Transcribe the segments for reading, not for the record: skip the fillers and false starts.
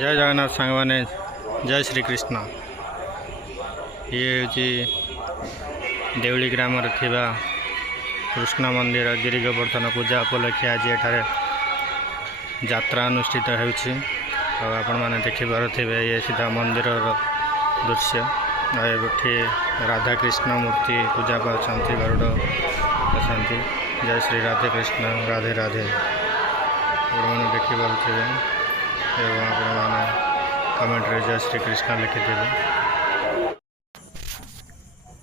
जय जगन्नाथ सांग मैंने जय श्री कृष्ण। ये हूँ देवली ग्राम कृष्ण मंदिर गिरी गोवर्धन पूजा उपलक्षे आज एठारे यात्रा अनुष्ठित होने देखिपे ये सीधा मंदिर दृश्य। ये राधा कृष्ण मूर्ति पूजा पाँच गरुड़ अशांति। जय श्री राधे कृष्ण राधे राधे मैंने देखिपे एवं कमेंट जय श्री कृष्ण लिखिथे।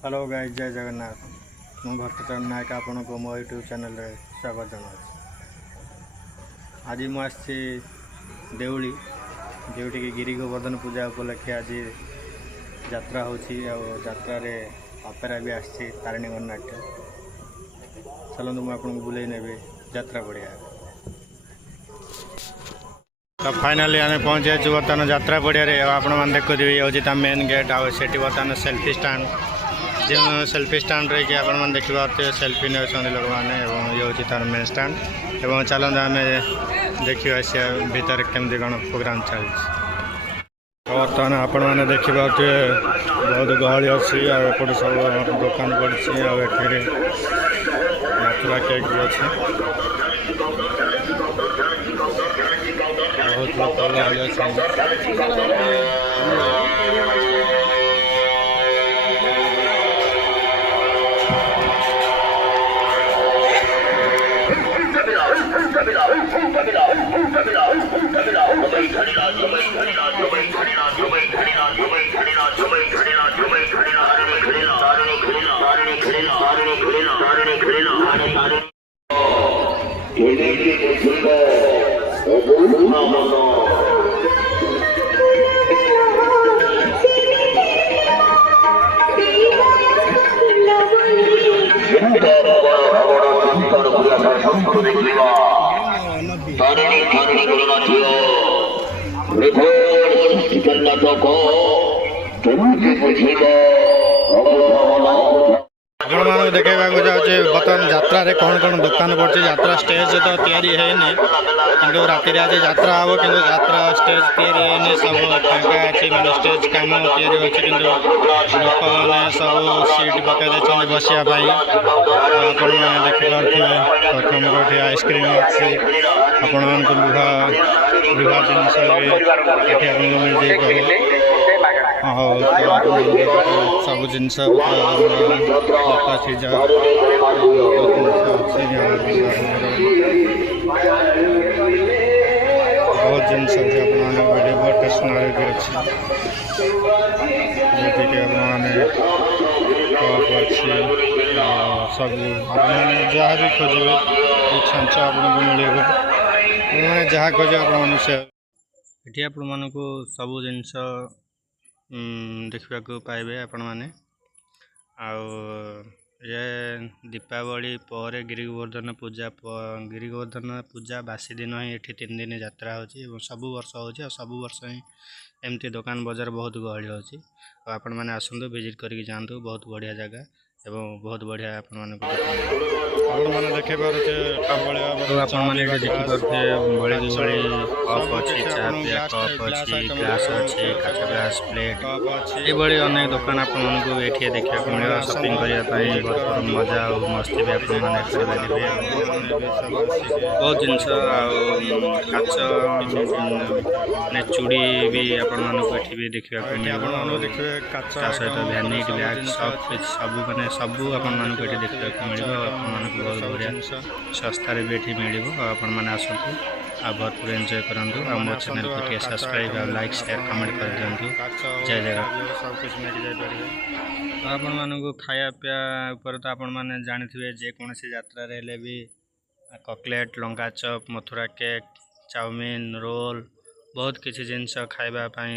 हेलो गाइस, जय जगन्नाथ। मु भरतचरण नायक आपन को मो यूट्यूब चैनल रे स्वागत जनाऊँ। आज मुझे देवली जोटी की गिरी गोवर्धन पूजा उपलक्षे आज यात्रा होची यात्रा रे अपेरा भी आसी तारिणी गणनाट्य। चलते मुझे आपको बुले नेबी यात्रा पड़िया। तो फाइनाली आम पहुँचे बर्तमान यात्रा पड़िया आपण मैंने देखुए ये हूँ मेन गेट आठी बर्तमान सेल्फी स्टाण जो सेल्फी स्टाण रही आप देखिए सेल्फी ने लोक मैंने ये हूँ तार मेन स्टाण। एवं चलते आम देखा सी भीतर केमती कौन प्रोग्राम चली। बर्तमान आपण मैंने देखिए बहुत गहली अच्छी एपटे सब दुकान पड़ी मथुरा केक भी अच्छे बहुत लोग देखा जाऊे बर्तमान यात्रा रे कौन कौन दुकान पड़े। यात्रा स्टेज तो तैयारी है कि राति आज यात्रा हम कि यात्रा स्टेज तैयारी सब फाँका अच्छी मैं स्टेज कम तैयारी अच्छे कि लोक मैंने सब सीट पकड़ दे बसापी आपने देखिपे। प्रथम गोटे आइसक्रीम अच्छी आपण मानक लुहा लुहा जिनस भी मिल जाए सब जिन लता सीजा बहुत जिन स्टेसनरी भी अच्छी कप अच्छी सब जहाँ भी खोजे छांच आपको मिले मैंने जहाँ खोजे ये आपण मानक सब जिनस देखा पाइबे आपण मैंने। ये दीपावली पर गिरी गोवर्धन पूजा बासी दिन ही ये 3 दिन यात्रा होची सबु वर्ष हो सबु वर्ष ही एमती दुकान बजार बहुत गहली होची। आपण मैंने आसतु विजिट करके जातु बहुत बढ़िया जगह एवं बहुत बढ़िया आपण मैंने देखे पारे देखिपे बड़ी बड़ी कप अच्छी चा पिया कप अच्छी ग्लास अच्छी काच ग्लास प्लेट ये अनेक दुकान आपको ये देखा मिले। शॉपिंग करने भरपूर मजा और मस्ती भी आपने बहुत जिनस काच चूड़ी भी आपको ये देखा सहित भैनिटी बैग सब मैंने सबू आपको ये देखा मिले। बहुत बढ़िया सस्तार भी ये मिले आपण मैंने आसतु आ भरपूर एंजॉय करूँ। आ मो चैनल को सब्सक्राइब लाइक शेयर कमेंट कर दिंतु। जय जगन्नाथ। सब कुछ मिल जाए आपण मानक खाया पिया उपर तो आपण मैंने जानी जेकोसी यात्रा रे भी ककलेट लंका चप मथुरा केक चाउमीन रोल बहुत किसी जिनस खावाई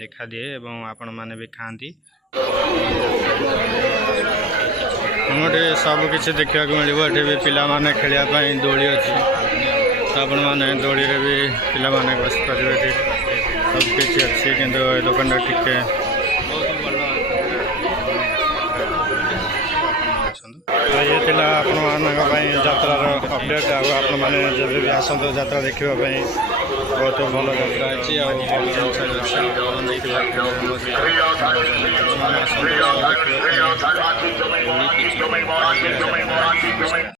देखा दिए एवं आपण मैंने भी खाती। हमटे सब किसी देखा मिले। ये भी पिला माने खेलियापाई दोली अच्छी आपण मैंने दोली रे भी पिला माने बस पारे सब किसी अच्छी कि दुकान टिके ये यात्रा अपडेट आप जब भी आसतु यात्रा देखापी बहुत भल यात्रा अच्छी देखिए